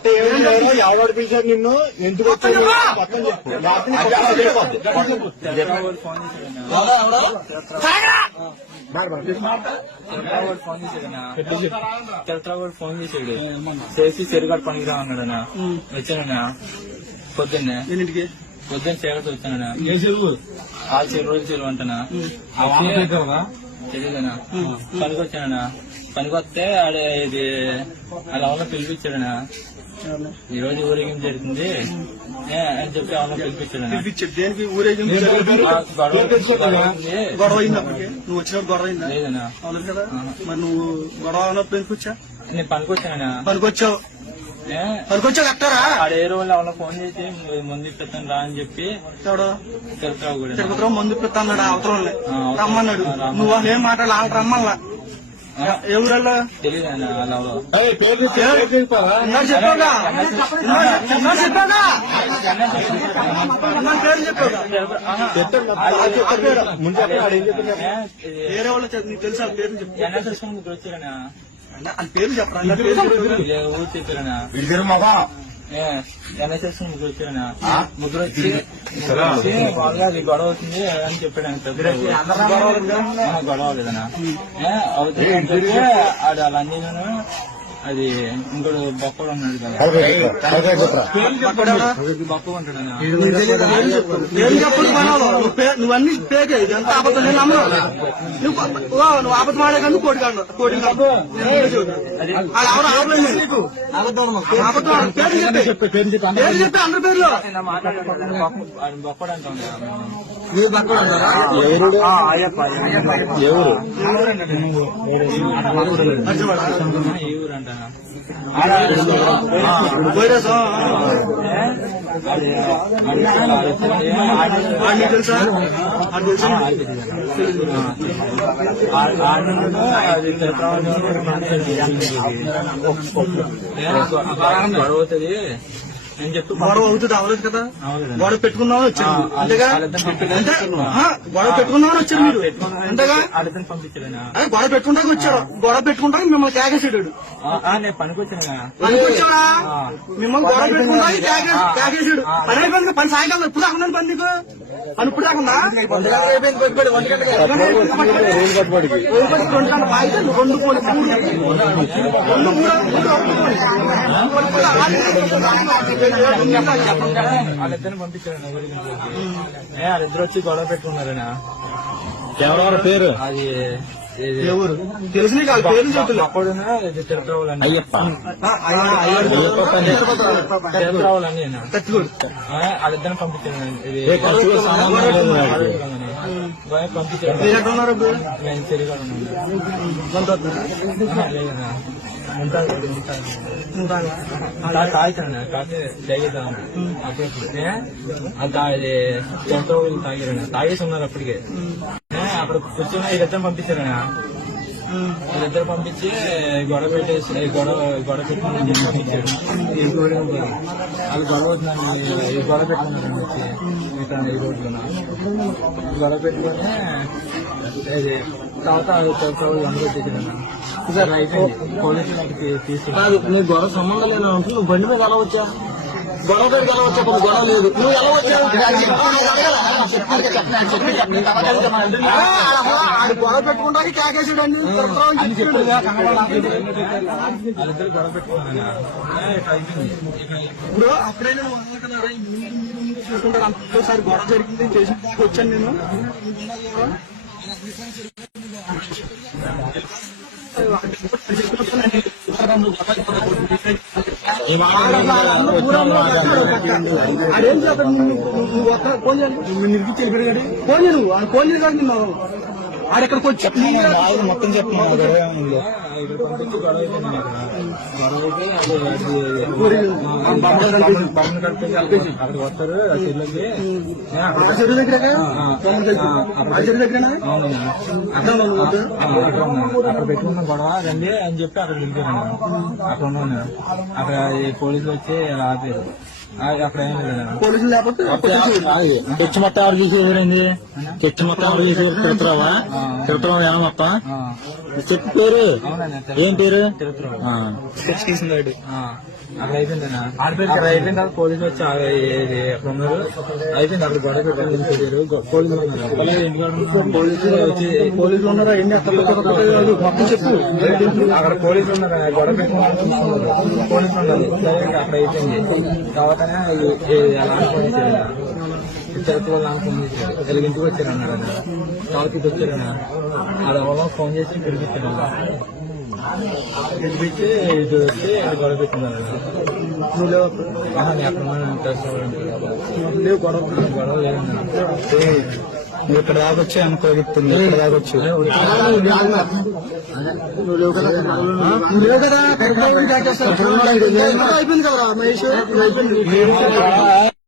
మొత్తం ఏమైనా ఎవరు పిలిచారు నిన్ను, ఎందుకు వచ్చావు మొత్తం చెప్పు. ఫోన్ చేశాడనా, చరిత్రవాడు ఫోన్ చేశాడు, చేసి చెరుగాడు పనికి రామన్నాడనా. వచ్చానన్నా పొద్దున్నే చీకటి వచ్చానన్నా. ఆ చెరువు అంటనా తెలియదనా. పనికి వచ్చానన్నా. పనికి వస్తే ఆడే ఇది అలా ఉన్న పిలిపించాడనా. ఈ రోజు ఊరేగింపు జరుగుతుంది అని చెప్పి అవును పిలిపించాడనా. లేదనా. మరి నువ్వు గొడవ అన్నప్పుడు ఎందుకు వచ్చా? నేను పనికి వచ్చానన్నా. పనికొచ్చావు కట్టారా? ఆడ ఏ రోజు అవును ఫోన్ చేసి ముందు ఇప్పిస్తాను రా అని చెప్పి తిరుపతిరావు ముందు ఇప్పిస్తాడు. అవతరం రమ్మన్నాడు. నువ్వు అసలు ఏం మాట్లాడాలి? వాళ్ళకి రమ్మల్లా. ఎవరల్లా తెలియదన్నా. చెప్పాగా వేరే వాళ్ళు నీకు తెలుసా పేరు చెప్పు. వచ్చారనా అని పేరు చెప్పరా? ఊరు చెప్పారనా. ఎన్ఎస్ఎస్ ముగ్గురు వచ్చారనా. ముగ్గురు వచ్చి బాగా అది గొడవ అవుతుంది అని చెప్పాడు. గొడవ లేదనా. అవుతుంది అది అలా అన్నీ అది ఇంకోడు బొప్పడు ఉన్నాడు కదా. బొప్ప ఉంటాడనా. నువ్వు అన్ని పేకే ఇదంతా అబద్ధం. నేను నమ్మను. నువ్వు అబద్ధం ఆడే కానీ కోడి పేరు చెప్పి అందరి పేర్లు బొప్పడు అంటాం. ఎవరు అంట తెలుసా? గొడవ అవుతుంది నేను చెప్పి గొడవ అవుతుంది. అవ్వలేదు కదా. గొడవ పెట్టుకుందామని వచ్చాను అంతేగా. గొడవ పెట్టుకుందామని వచ్చారు మీరు అంతేగా. పంపించాను. గొడవ పెట్టుకుంటానికి వచ్చారు. గొడవ పెట్టుకుంటానికి మిమ్మల్ని కేకేసాడు. నేను పనికొచ్చాను. పనికొచ్చాడా? మిమ్మల్ని గొడవ పెట్టుకుంటానికి కేకేసాడు. పని అయిపోయింది. పని సాయంకాలం ఎప్పుడు రాకుండా పని నీకు పని ఇప్పుడు రాకుండా 2 వాళ్ళిద్దరిని పంపించాడు. వాళ్ళిద్దరు వచ్చి గొడవ పెట్టుకున్నారనా. ఎవరెవరి పేరు? అది ఎవరు తెలిసిన కాదు. పేరు చెప్తున్నా. తిరుపతిరావులని అయ్యప్ప తిరుపతిరావులని వాళ్ళిద్దరిని పంపించాను. పంపించాను. నేను తిరిగి తాగుతాను. కాకపోతే తాగిద్దాం అప్పుడప్పుడు. అది తిరుపతిరావులు తాగారన్నా. తాగేసి ఉన్నారు అప్పటికే. అప్పుడు కూర్చొని వీళ్ళిద్దరు పంపించారనా. వీళ్ళిద్దరు పంపించి గొడవ పెట్టేసి గొడవ పెట్టుకుని పంపించారు. వాళ్ళు గొడవ అవుతున్నారు. గొడవ పెట్టుకున్నారు వచ్చి ఈ రోడ్లో గొడవ పెట్టుకుని అది తర్వాత అందరూ వచ్చేసారన్నా. సార్ అయిపోయింది. పోలీసులు తీసుకున్నారు. నీ గొడవ సంబంధం లేదు అంటే నువ్వు బండి మీద ఎలా వచ్చా? గొడవ పేరు ఎలా వచ్చా? కొన్ని గొడవ లేదు. నువ్వు ఎలా వచ్చావు? గొడవ పెట్టుకుంటానికి కేకేసాడు అండి. వాళ్ళిద్దరు గొడవ పెట్టుకున్నాను. ఇప్పుడు అప్పుడైనా నువ్వు అనుకుంటున్నారా చూసుకుంటారు? అంతసారి గొడవ జరిగింది చేసి వచ్చాను నేను. అదేం చెప్పండి. నువ్వు ఫోన్ చేయాలి. ఫోన్ చేయ నువ్వు ఫోన్ చేయగాడు నిన్ను ఆడెక్కడికి వచ్చి మొత్తం చెప్తున్నాను. పంపించి గొడవ అయిపోయింది. అక్కడికి వస్తారు. చెరువు దగ్గర అక్కడ పెట్టుకున్న గొడవ రండి అని చెప్పి అక్కడ దింపాను. అక్కడ ఉన్నాను. అక్కడ పోలీసులు వచ్చి ఆపారు. అక్కడ ఏం లేదన్నా. పోలీసులు లేకపోతే కెచ్చి మొత్తం ఎవరు తీసేసారండి? కెచ్చి మొత్తం ఎవరు తీసేసారు? తిరుపతిరావా? తిరుపతిరావు ఏమో మొత్తం చెప్పు పేరు అవునన్నా. ఏం పేరు? తిరుపతిరావు. స్కెచ్ తీసిందాడు. అక్కడ అయిపోయిందన్నా. అక్కడ అయిపోయిన తర్వాత పోలీసులు వచ్చి అక్కడ ఉన్నారు. అయిపోయింది అక్కడ గొడవ పెట్టారు. పోలీసులు ఉన్నారు. పోలీసులు ఉన్నారా? ఎన్ని అసలు మొత్తం చెప్పు. అక్కడ పోలీసులు ఉన్నారు. గొడవ పెట్టుకున్నారు. పోలీసులు ఉన్నారు. సరే అక్కడ అయిపోయింది. తర్వాతనే ఫోన్ చేశారు. తిరుపతి వాళ్ళు ఫోన్ చేశారు. తెలుగు ఇంటికి వచ్చారన్నారు. తాలూకి వచ్చారన్నా. అది వల్ల ఫోన్ చేసి పిలిపించారు. పిలిపించి ఇది వచ్చి గొడవ పెట్టుకున్నారు. గొడవ లేదన్నా. ఇక్కడ దాకొచ్చి అనుకోగిస్తుంది. ఇక్కడ దాకొచ్చు నువ్వు లేవు కదా. అయిపోయింది కదా మహేష్.